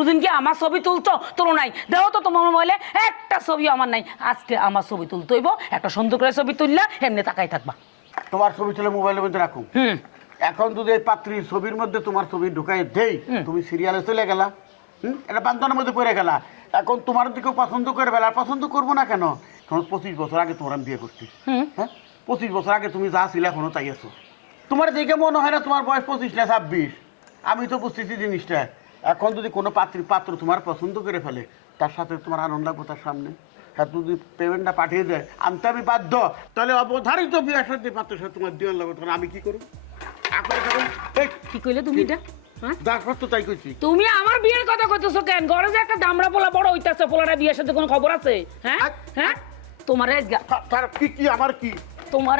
কোনোদিন কি আমার ছবি তুলছো? তোলো নাই। দেখো তো তোমার মোবাইলে একটা ছবি আমার নাই। আজকে আমার ছবি তুলতে হইব একটা সুন্দর করে ছবি তুললা এমনি তাকাই থাকবা। তোমার ছবি তুলে মোবাইলের মধ্যে রাখো। হুম। এখন যদি এই পাত্রীর ছবির মধ্যে তোমার ছবি ঢুকাই দেই তুমি সিরিয়ালে চলে গেলা। হুম? এটা পান্তনের মধ্যে পড়ে গেলা। এখন তোমার দিকেও পছন্দ করে বেলা পছন্দ করব না কেন? কারণ পঁচিশ বছর আগে তোমার আমি বিয়ে করছি। হ্যাঁ? পঁচিশ বছর আগে তুমি যা ছিলে এখনও তাই আছো। তোমার দেখে মনে হয় না তোমার বয়স পঁচিশ না ছাব্বিশ? আমি তো বুঝতেছি জিনিসটা। এখন যদি কোনো পাত্রী পাত্র তোমার পছন্দ করে ফেলে তার সাথে তোমার আনন্দ লাগবে তার সামনে। হ্যাঁ যদি পেমেন্টটা পাঠিয়ে দেয় আনতে আমি বাধ্য। তাহলে অবধারিত বিয়ের সাথে পাত্রের সাথে তোমার দেওয়ার লাগবে তখন আমি কি করব? কি কইলে তুমি এটা? হ্যাঁ? তুমি আমার বিয়ের কথা কইতেছো কেন? ঘরে যে একটা দামড়া পোলা বড় হইতাছে পোলাটা বিয়ের সাথে কোনো খবর আছে? হ্যাঁ? হ্যাঁ? তোমার কি কি আমার কি? তোমার